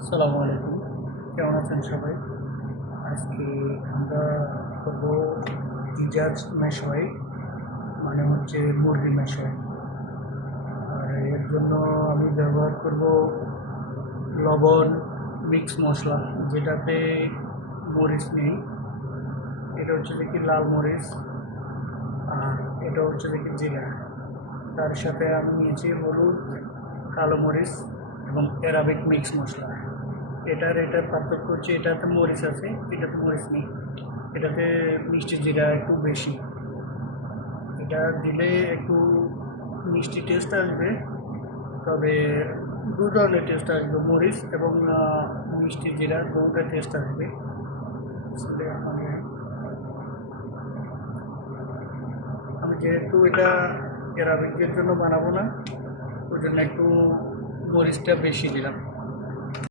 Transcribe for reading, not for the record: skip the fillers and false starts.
আসসালামু আলাইকুম, কেমন আছেন সবাই? আজকে আমরা করবো জিজাজ মেশওয়াই, মানে হচ্ছে মুরগি মেশওয়াই। আর এর জন্য আমি ব্যবহার করব লবণ, মিক্স মশলা, যেটাতে মরিচ নেই। এটা হচ্ছে দেখি লাল মরিচ, আর এটা হচ্ছে দেখি জিরা। তার সাথে আমি নিয়েছি হলুদ, কালো মরিচ এবং অ্যারাবিক মিক্স মশলা। এটার পার্থক্য হচ্ছে এটাতে মরিচ আছে, এটাতে মরিচ নেই। এটাতে মিষ্টি জিরা একটু বেশি। এটা দিলে একটু মিষ্টি টেস্ট আসবে, তবে দু ধরনের টেস্ট আসবে, মরিচ এবং মিষ্টি জিরা দুটো টেস্ট আসবে। আসলে আমি যেহেতু এটা এরাবিকের জন্য বানাবো না, ওই জন্য একটু মরিচটা বেশি দিলাম।